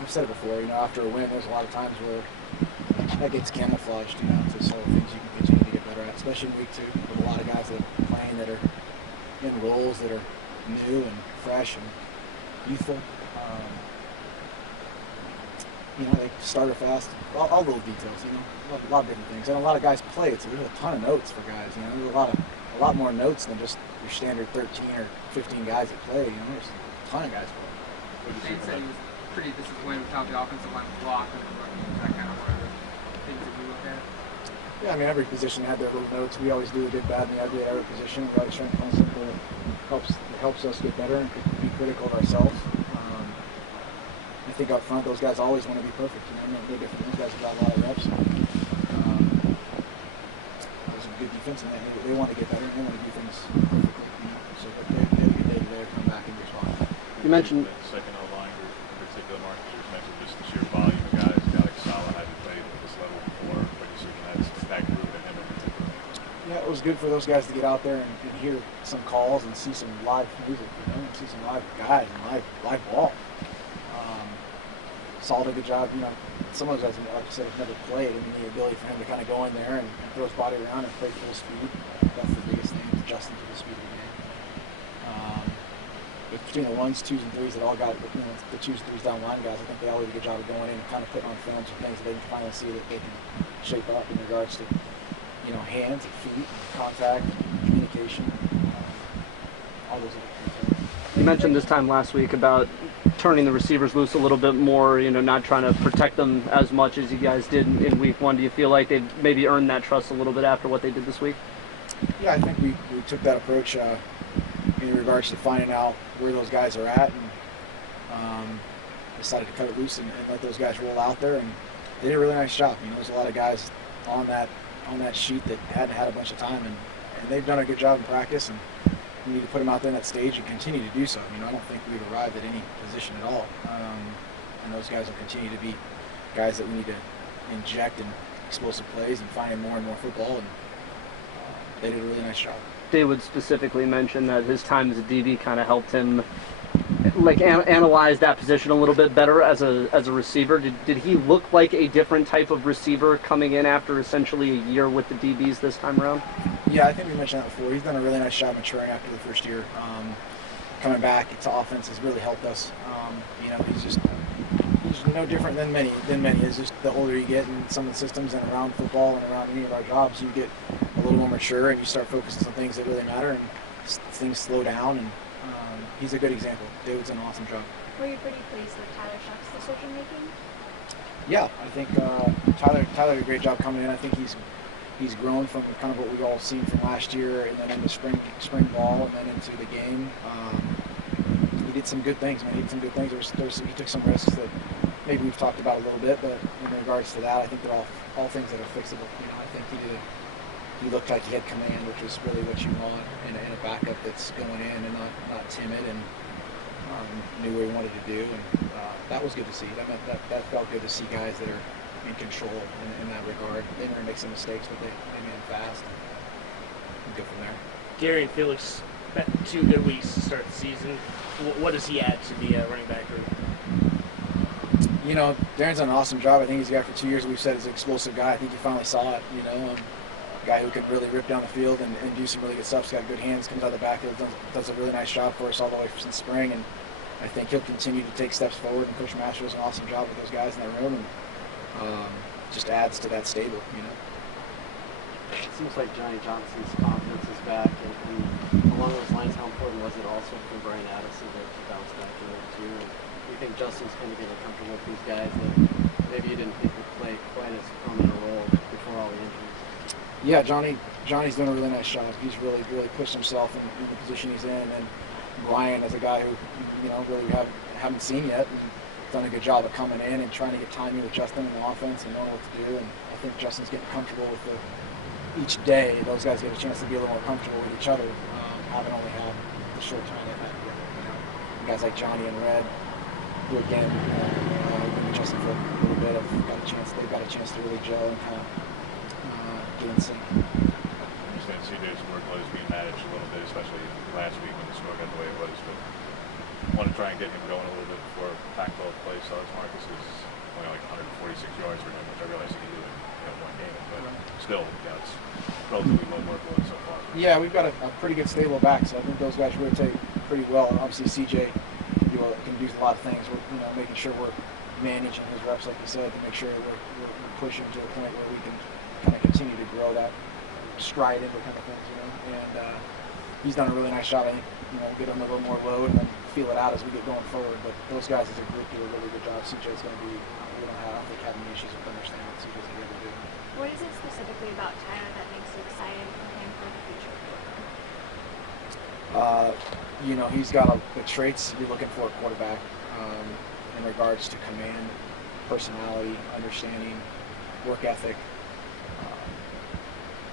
I've said it before, after a win, there's a lot of times where that gets camouflaged, to some of the things you can continue to get better at, especially in week 2, with a lot of guys that are playing that are in roles that are new and fresh and youthful. They started fast. All those details, a lot of different things. And a lot of guys play it, so there's a ton of notes for guys. There's a lot more notes than just your standard 13 or 15 guys that play. There's a ton of guys play. Shane said he was pretty disappointed with how the offensive line blocked and that kind of one of the things that you look at. Yeah, every position had their little notes. We always do the good, bad, and the ugly at every position. We always try to find something that helps us get better and be critical of ourselves. I think up front, those guys always want to be perfect. No different. Those guys have got a lot of reps. There's a good defense, and they want to get better, and they want to do things perfectly. So they have a good day today to come back and respond. You mentioned the second O-line group in particular, Mark. You mentioned just the sheer volume of guys. Alex Sala hadn't played at this level before, but you see that group and him in particular. Yeah, it was good for those guys to get out there and hear some calls and see some live music, and see some live guys and live ball. Saul did a good job. Some of those guys, like I said, have never played. The ability for him to kind of go in there and throw his body around and play full speed, that's the biggest thing, adjusting to the speed of the game. But between the 1s, 2s, and 3s that all got, the 2s, 3s down line guys, I think they all did a good job of going in and kind of putting on film some things that they can finally see that they can shape up in regards to, hands and feet, and contact, and communication, all those other things. You mentioned this time last week about turning the receivers loose a little bit more, not trying to protect them as much as you guys did in week 1. Do you feel like they maybe earned that trust a little bit after what they did this week? Yeah, I think we took that approach in regards to finding out where those guys are at, and decided to cut it loose and let those guys roll out there, and they did a really nice job. There's a lot of guys on that sheet that hadn't had a bunch of time, and they've done a good job in practice, and we need to put them out there in that stage and continue to do so. I don't think we've arrived at any position at all. And those guys will continue to be guys that we need to inject in explosive plays and finding more and more football, and they did a really nice job. David specifically mentioned that his time as a DB kind of helped him analyze that position a little bit better as a receiver. Did he look like a different type of receiver coming in after essentially a year with the DBs this time around? Yeah, I think we mentioned that before. He's done a really nice job maturing after the first year. Coming back to offense has really helped us. He's no different than many. It's just the older you get in some of the systems and around football and around any of our jobs, you get a little more mature and you start focusing on things that really matter, and things slow down, and he's a good example. David's done an awesome job. Were you pretty pleased with Tyler Shuck's decision making? Yeah, I think Tyler did a great job coming in. I think he's grown from kind of what we've all seen from last year, and then into spring ball, and then into the game. He did some good things, man. He did some good things. He took some risks that maybe we've talked about a little bit, but in regards to that, I think they're all things that are fixable. I think he looked like he had command, which is really what you want in a backup that's going in and not timid, and knew what he wanted to do, and that was good to see. That felt good to see guys that are in control in that regard. They never make some mistakes, but they made them fast, and go from there. Darian Felix, 2 good weeks to start the season. What does he add to the running back group? Darren's done an awesome job. I think he's got for 2 years. We've said he's an explosive guy. I think you finally saw it. A guy who can really rip down the field and do some really good stuff. He's got good hands. Comes out of the backfield. Does a really nice job for us all the way since spring. And I think he'll continue to take steps forward. And Coach Master does an awesome job with those guys in that room, and just adds to that stable. It seems like Johnny Johnson's confidence is back, and along those lines, how important was it also for Brian Addison to bounce back in there too? And you think Justin's kind of getting comfortable with these guys that maybe you didn't think would play quite as prominent a role before all the injuries? Yeah, Johnny's done a really nice job. He's really pushed himself in the position he's in, and Brian is a guy who really haven't seen yet, and done a good job of coming in and trying to get timing with Justin in the offense and knowing what to do. And I think Justin's getting comfortable with each day. Those guys get a chance to be a little more comfortable with each other, having only had the short time they've had together. Guys like Johnny and Red, who again, been with Justin for a little bit, they've got a chance to really gel and kind of get in sync. I understand CJ's workload is being managed a little bit, especially last week when the score got the way it was. But want to try and get him going a little bit before Pac-12 play starts. Marcus is only like 146 yards for him, which I realize he can do in one game, but still, it's relatively low workload so far. Yeah, we've got a pretty good stable back, so I think those guys rotate pretty well. And obviously, CJ can do a lot of things. We're making sure we're managing his reps, like you said, to make sure we're pushing to a point where we can kind of continue to grow that stride into kind of things, And he's done a really nice job. I think we'll get him a little more load and then feel it out as we get going forward. But those guys as a group do a really good job. CJ's going to be. I don't think have any issues with understanding what CJ's going to be able to do. What is it specifically about Tyler that makes you excited for him for the future of the program? He's got the traits you're looking for a quarterback in regards to command, personality, understanding, work ethic,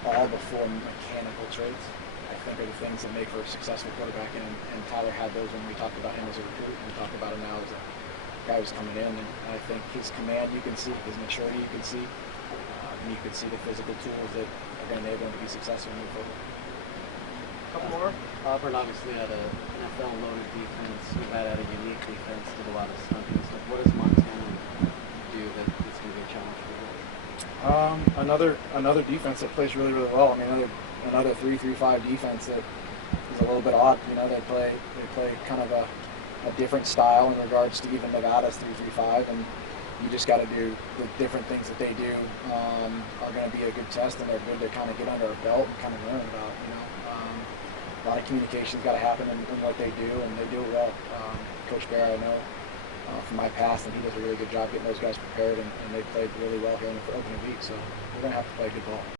all before mechanical traits. I think are the things that make for a successful quarterback, and Tyler had those when we talked about him as a recruit, and we talked about him now as a guy who's coming in, and I think his command you can see, his maturity you can see, and you can see the physical tools that are going to enable him to be successful and move forward. Couple more. Auburn obviously had an NFL-loaded defense. Nevada had a unique defense, did a lot of stunting stuff. What does Montana do that's going to be a challenge for you? Another defense that plays really, really well. I mean, another 3-3-5 defense that is a little bit odd. They play kind of a different style in regards to even Nevada's 3-3-5, and you just got to do the different things that they do are going to be a good test, and they're good to kind of get under a belt and kind of learn about. A lot of communication's got to happen in what they do, and they do it well. Coach Bear, I know from my past, and he does a really good job getting those guys prepared, and they played really well here in the opening week. So we're going to have to play good ball.